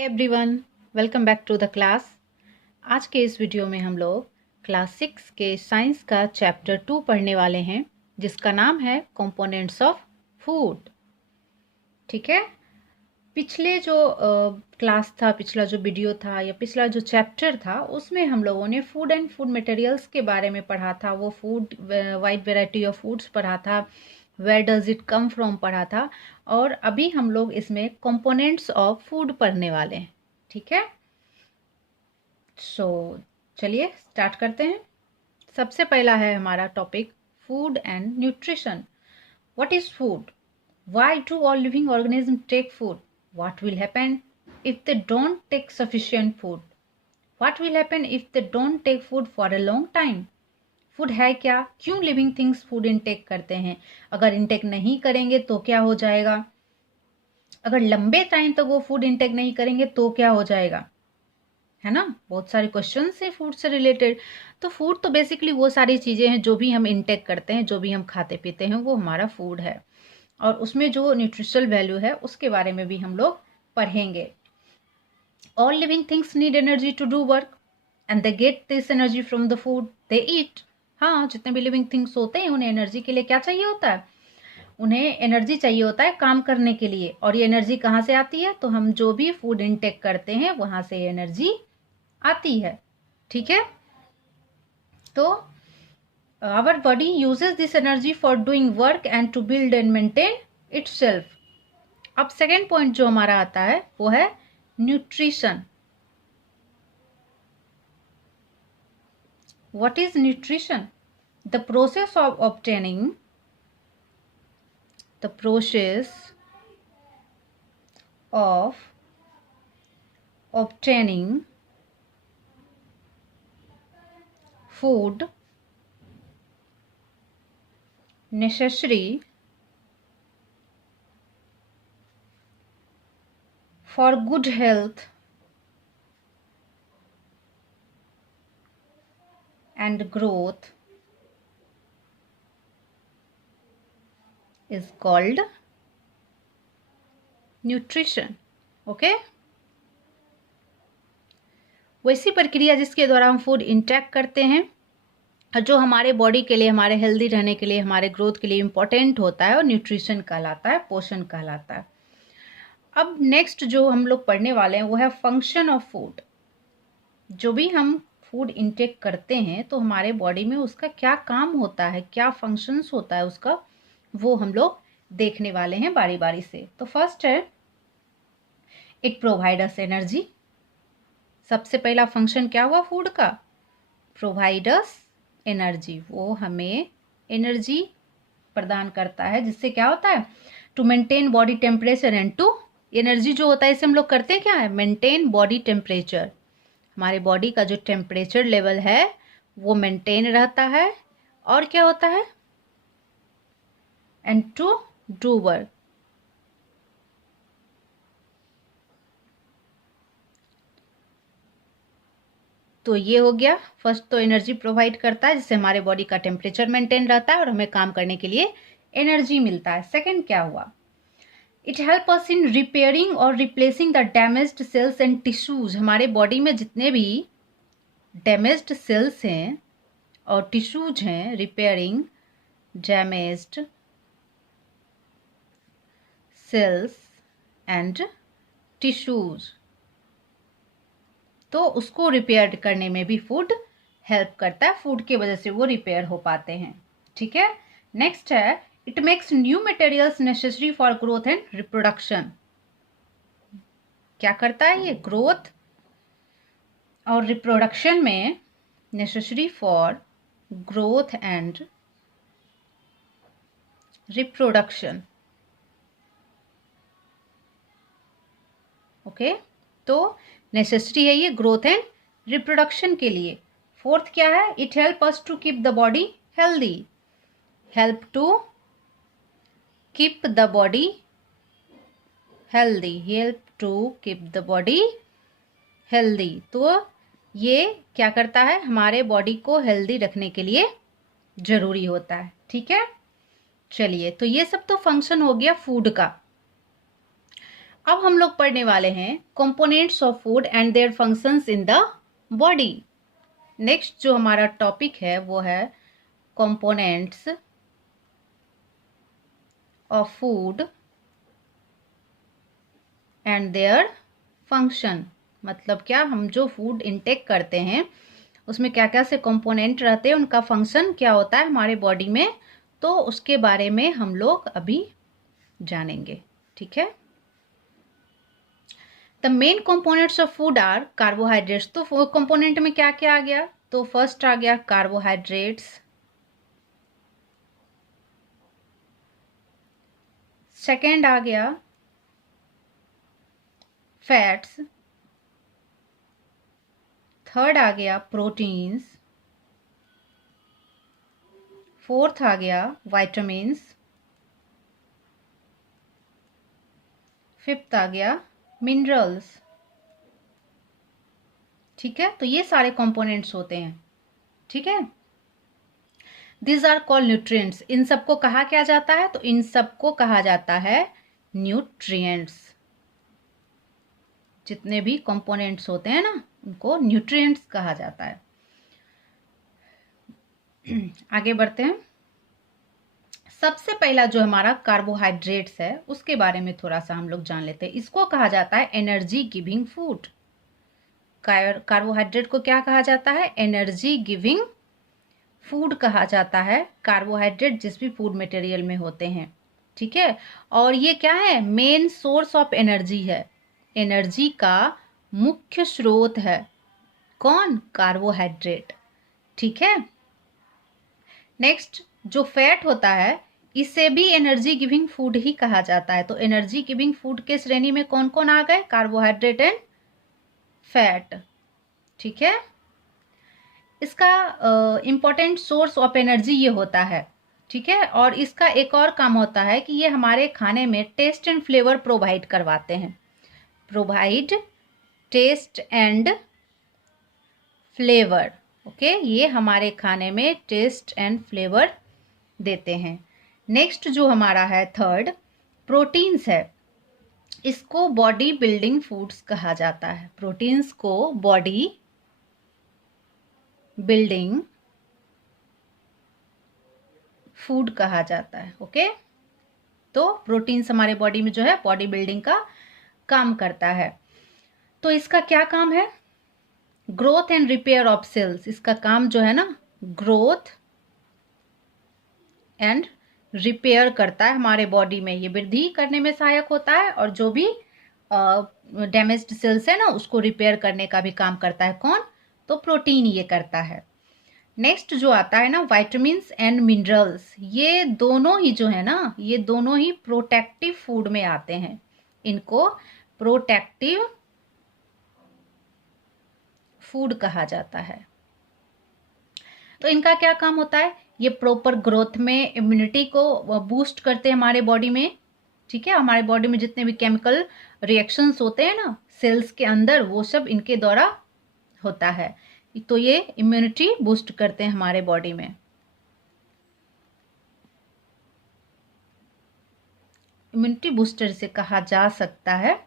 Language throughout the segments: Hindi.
Everyone, welcome back to the class. आज के इस वीडियो में हम लोग क्लास 6 के साइंस का चैप्टर 2 पढ़ने वाले हैं, जिसका नाम है कंपोनेंट्स ऑफ फूड। ठीक है, पिछले जो क्लास था, पिछला जो वीडियो था या पिछला जो चैप्टर था, उसमें हम लोगों ने फूड एंड फूड मटेरियल्स के बारे में पढ़ा था। वो food, wide variety of foods पढ़ा था, where does it come from पढ़ा था। और अभी हम लोग इसमें कंपोनेंट्स ऑफ फूड पढ़ने वाले हैं। ठीक है, सो चलिए स्टार्ट करते हैं। सबसे पहला है हमारा topic food and nutrition. What is food? Why do all living organism take food? What will happen if they don't take sufficient food? What will happen if they don't take food for a long time? Food है क्या? क्यों लिविंग थिंग्स फूड इनटेक करते हैं? अगर इनटेक नहीं करेंगे तो क्या हो जाएगा? अगर लंबे टाइम तक वो फूड इनटेक नहीं करेंगे तो क्या हो जाएगा? है ना, बहुत सारे क्वेश्चन है फूड से रिलेटेड। तो फूड तो बेसिकली वो सारी चीज़ें हैं जो भी हम इनटेक करते हैं, जो भी हम खाते पीते हैं, वो हमारा फूड है। और उसमें जो न्यूट्रिशनल वैल्यू है उसके बारे में भी हम लोग पढ़ेंगे। All living things need energy to do work and they get this energy from the food they eat. हाँ, जितने भी लिविंग थिंग्स होते हैं उन्हें एनर्जी के लिए क्या चाहिए होता है? उन्हें एनर्जी चाहिए होता है काम करने के लिए। और ये एनर्जी कहाँ से आती है? तो हम जो भी फूड इनटेक करते हैं वहां से एनर्जी आती है। ठीक है, तो our body uses this energy for doing work and to build and maintain itself. अब सेकेंड पॉइंट जो हमारा आता है वो है nutrition. What is nutrition? The process of obtaining the process of obtaining food necessary for good health and growth is called nutrition. Okay, वैसी प्रक्रिया जिसके द्वारा हम फूड इंटेक करते हैं और जो हमारे बॉडी के लिए, हमारे हेल्दी रहने के लिए, हमारे ग्रोथ के लिए इम्पोर्टेंट होता है, और न्यूट्रिशन कहलाता है, पोषण कहलाता है। अब नेक्स्ट जो हम लोग पढ़ने वाले हैं वो है फंक्शन ऑफ फूड। जो भी हम फूड इंटेक करते हैं तो हमारे बॉडी में उसका क्या काम होता है, क्या फंक्शंस होता है उसका, वो हम लोग देखने वाले हैं बारी बारी से। तो फर्स्ट है इट प्रोवाइड अस एनर्जी। सबसे पहला फंक्शन क्या हुआ फूड का? Provide us energy. वो हमें एनर्जी प्रदान करता है, जिससे क्या होता है? To maintain body temperature and to, energy जो होता है इसे हम लोग करते हैं क्या है? Maintain body temperature. हमारे बॉडी का जो टेम्परेचर लेवल है वो मेंटेन रहता है। और क्या होता है? And to do work. तो ये हो गया फर्स्ट। तो एनर्जी प्रोवाइड करता है जिससे हमारे बॉडी का टेम्परेचर मेंटेन रहता है और हमें काम करने के लिए एनर्जी मिलता है। सेकंड क्या हुआ? It help us in repairing और replacing the damaged cells and tissues. हमारे बॉडी में जितने भी डैमेज्ड सेल्स हैं और टिश्यूज हैं, repairing damaged cells and tissues, तो उसको रिपेयर करने में भी फूड हेल्प करता है। फूड की वजह से वो रिपेयर हो पाते हैं। ठीक है, नेक्स्ट है it makes new materials necessary for growth and reproduction. क्या करता है ये? ग्रोथ और रिप्रोडक्शन में necessary for growth and reproduction. Okay, तो नेसेसरी है ये ग्रोथ एंड रिप्रोडक्शन के लिए। फोर्थ क्या है? It help us to keep the body healthy. Help to keep the body healthy. Help to keep the body healthy. तो ये क्या करता है? हमारे बॉडी को हेल्दी रखने के लिए जरूरी होता है। ठीक है, चलिए, तो ये सब तो फंक्शन हो गया फूड का। अब हम लोग पढ़ने वाले हैं components of food and their functions in the body. Next जो हमारा टॉपिक है वो है components of food and their function. मतलब क्या, हम जो फूड इंटेक करते हैं उसमें क्या क्या से कंपोनेंट रहते हैं, उनका फंक्शन क्या होता है हमारे बॉडी में, तो उसके बारे में हम लोग अभी जानेंगे। ठीक है। The main components of food are carbohydrates. तो कंपोनेंट में क्या क्या आ गया, तो फर्स्ट आ गया कार्बोहाइड्रेट्स, सेकेंड आ गया फैट्स, थर्ड आ गया प्रोटीन्स, फोर्थ आ गया विटामिन्स, फिफ्थ आ गया मिनरल्स। ठीक है, तो ये सारे कंपोनेंट्स होते हैं। ठीक है, दिस आर कॉल्ड न्यूट्रिएंट्स। इन सबको कहा क्या जाता है, तो इन सबको कहा जाता है न्यूट्रिएंट्स। जितने भी कंपोनेंट्स होते हैं ना, उनको न्यूट्रिएंट्स कहा जाता है। आगे बढ़ते हैं। सबसे पहला जो हमारा कार्बोहाइड्रेट्स है उसके बारे में थोड़ा सा हम लोग जान लेते हैं। इसको कहा जाता है एनर्जी गिविंग फूड। कार्बोहाइड्रेट को क्या कहा जाता है, एनर्जी गिविंग फूड कहा जाता है। कार्बोहाइड्रेट जिस भी फूड मटेरियल में होते हैं। ठीक है, और ये क्या है, मेन सोर्स ऑफ एनर्जी है, एनर्जी का मुख्य स्रोत है। कौन, कार्बोहाइड्रेट। ठीक है, नेक्स्ट जो फैट होता है इसे भी एनर्जी गिविंग फूड ही कहा जाता है। तो एनर्जी गिविंग फूड के श्रेणी में कौन कौन आ गए, कार्बोहाइड्रेट एंड फैट। ठीक है, इसका इंपॉर्टेंट सोर्स ऑफ एनर्जी ये होता है। ठीक है, और इसका एक और काम होता है कि ये हमारे खाने में टेस्ट एंड फ्लेवर प्रोवाइड करवाते हैं। Provide taste and flavour. Okay, ये हमारे खाने में टेस्ट एंड फ्लेवर देते हैं। नेक्स्ट जो हमारा है थर्ड, प्रोटीन्स है। इसको बॉडी बिल्डिंग फूड्स कहा जाता है। प्रोटीन्स को बॉडी बिल्डिंग फूड कहा जाता है। ओके, तो प्रोटीन्स हमारे बॉडी में जो है बॉडी बिल्डिंग का काम करता है। तो इसका क्या काम है, growth and repair of cells. इसका काम जो है ना, ग्रोथ एंड रिपेयर करता है हमारे बॉडी में, ये वृद्धि करने में सहायक होता है, और जो भी डैमेज्ड सेल्स है ना उसको रिपेयर करने का भी काम करता है। कौन, तो प्रोटीन ये करता है। नेक्स्ट जो आता है ना, विटामिन्स एंड मिनरल्स। ये दोनों ही जो है ना, ये दोनों ही प्रोटेक्टिव फूड में आते हैं। इनको प्रोटेक्टिव फूड कहा जाता है। तो इनका क्या काम होता है, ये प्रॉपर ग्रोथ में इम्यूनिटी को बूस्ट करते हैं हमारे बॉडी में। ठीक है, हमारे बॉडी में जितने भी केमिकल रिएक्शंस होते हैं ना सेल्स के अंदर, वो सब इनके द्वारा होता है। तो ये इम्यूनिटी बूस्ट करते हैं हमारे बॉडी में। इम्यूनिटी बूस्टर से कहा जा सकता है,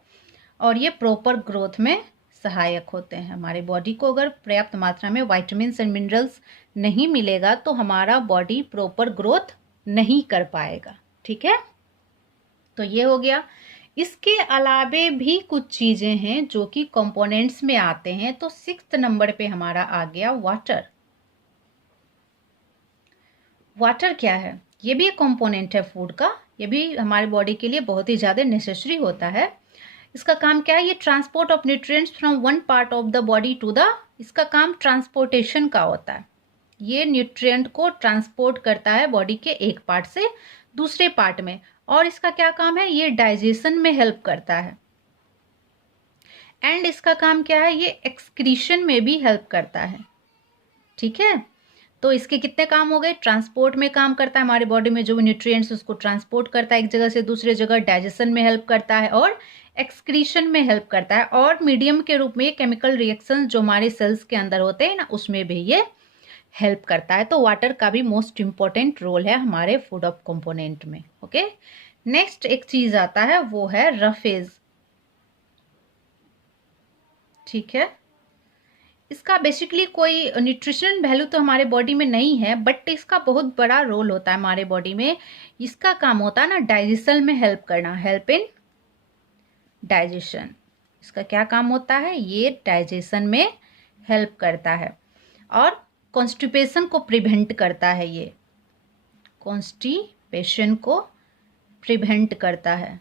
और ये प्रॉपर ग्रोथ में सहायक होते हैं। हमारे बॉडी को अगर पर्याप्त मात्रा में विटामिन्स एंड मिनरल्स नहीं मिलेगा तो हमारा बॉडी प्रॉपर ग्रोथ नहीं कर पाएगा। ठीक है, तो ये हो गया। इसके अलावे भी कुछ चीजें हैं जो कि कंपोनेंट्स में आते हैं। तो 6th नंबर पे हमारा आ गया वाटर। वाटर क्या है, ये भी एक कंपोनेंट है फूड का। ये भी हमारे बॉडी के लिए बहुत ही ज्यादा नेसेसरी होता है। इसका काम क्या है, ये transport of nutrients from one part of the body to the, इसका काम ट्रांसपोर्टेशन का होता है। ये न्यूट्रिएंट को ट्रांसपोर्ट करता है बॉडी के एक पार्ट से दूसरे पार्ट में। और इसका क्या काम है, ये डाइजेशन में हेल्प करता है। एंड इसका काम क्या है, ये एक्सक्रीशन में भी हेल्प करता है। ठीक है, तो इसके कितने काम हो गए, ट्रांसपोर्ट में काम करता है, हमारे बॉडी में जो भी न्यूट्रिएंट्स उसको ट्रांसपोर्ट करता है एक जगह से दूसरे जगह, डाइजेशन में हेल्प करता है और एक्सक्रीशन में हेल्प करता है, और मीडियम के रूप में केमिकल रिएक्शन जो हमारे सेल्स के अंदर होते हैं ना उसमें भी ये हेल्प करता है। तो वाटर का भी मोस्ट इंपॉर्टेंट रोल है हमारे फूड ऑफ कंपोनेंट में। ओके, नेक्स्ट एक चीज आता है वो है रफेज। ठीक है। इसका बेसिकली कोई न्यूट्रिशन वैल्यू तो हमारे बॉडी में नहीं है, बट इसका बहुत बड़ा रोल होता है हमारे बॉडी में। इसका काम होता है ना डाइजेशन में हेल्प करना, हेल्प इन डाइजेशन। इसका क्या काम होता है? ये डाइजेशन में हेल्प करता है और कॉन्स्टिपेशन को प्रिवेंट करता है। ये कॉन्स्टिपेशन को प्रिवेंट करता है।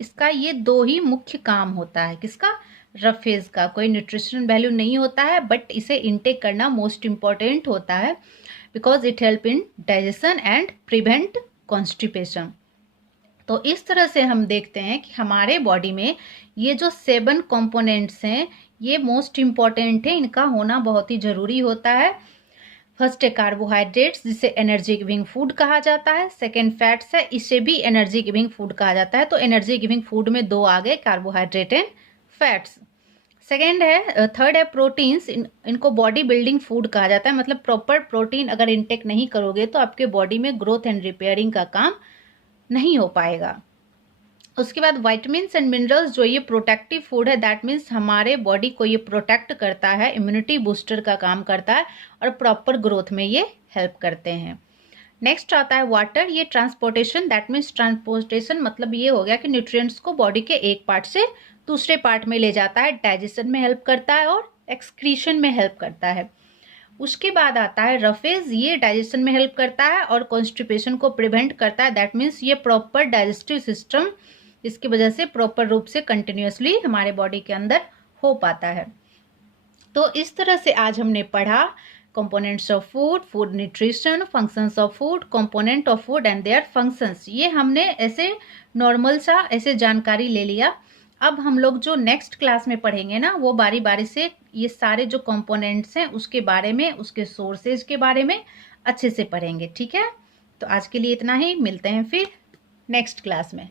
इसका ये दो ही मुख्य काम होता है। किसका? रफेज का। कोई न्यूट्रिशन वैल्यू नहीं होता है, बट इसे इनटेक करना मोस्ट इम्पॉर्टेंट होता है because it help in digestion and prevent constipation. तो इस तरह से हम देखते हैं कि हमारे बॉडी में ये जो 7 कंपोनेंट्स हैं ये मोस्ट इम्पॉर्टेंट है, इनका होना बहुत ही ज़रूरी होता है। फर्स्ट है कार्बोहाइड्रेट्स, जिसे एनर्जी गिविंग फूड कहा जाता है। सेकेंड फैट्स है, इसे भी एनर्जी गिविंग फूड कहा जाता है। तो एनर्जी गिविंग फूड में 2 आ गए, कार्बोहाइड्रेट एंड फैट्स। थर्ड है प्रोटीन्स, इनको बॉडी बिल्डिंग फूड कहा जाता है। मतलब प्रॉपर प्रोटीन अगर इनटेक नहीं करोगे तो आपके बॉडी में ग्रोथ एंड रिपेयरिंग का काम नहीं हो पाएगा। उसके बाद वाइटामिन्स एंड मिनरल्स, जो ये प्रोटेक्टिव फूड है, दैट मीन्स हमारे बॉडी को ये प्रोटेक्ट करता है, इम्यूनिटी बूस्टर का काम करता है और प्रॉपर ग्रोथ में ये हेल्प करते हैं। नेक्स्ट आता है वाटर, ये ट्रांसपोर्टेशन, दैट मीन्स ट्रांसपोर्टेशन मतलब ये हो गया कि न्यूट्रिएंट्स को बॉडी के एक पार्ट से दूसरे पार्ट में ले जाता है, डाइजेशन में हेल्प करता है और एक्सक्रीशन में हेल्प करता है। उसके बाद आता है रफेज, ये डाइजेशन में हेल्प करता है और कॉन्स्टिपेशन को प्रिवेंट करता है। दैट मीन्स ये प्रॉपर डाइजेस्टिव सिस्टम इसकी वजह से प्रॉपर रूप से कंटिन्यूअसली हमारे बॉडी के अंदर हो पाता है। तो इस तरह से आज हमने पढ़ा components of food, food nutrition, functions of food, component of food and their functions. ये हमने ऐसे नॉर्मल सा ऐसे जानकारी ले लिया। अब हम लोग जो नेक्स्ट क्लास में पढ़ेंगे ना, वो बारी बारी से ये सारे जो कंपोनेंट्स हैं उसके बारे में, उसके सोर्सेज के बारे में अच्छे से पढ़ेंगे। ठीक है, तो आज के लिए इतना ही, मिलते हैं फिर नेक्स्ट क्लास में।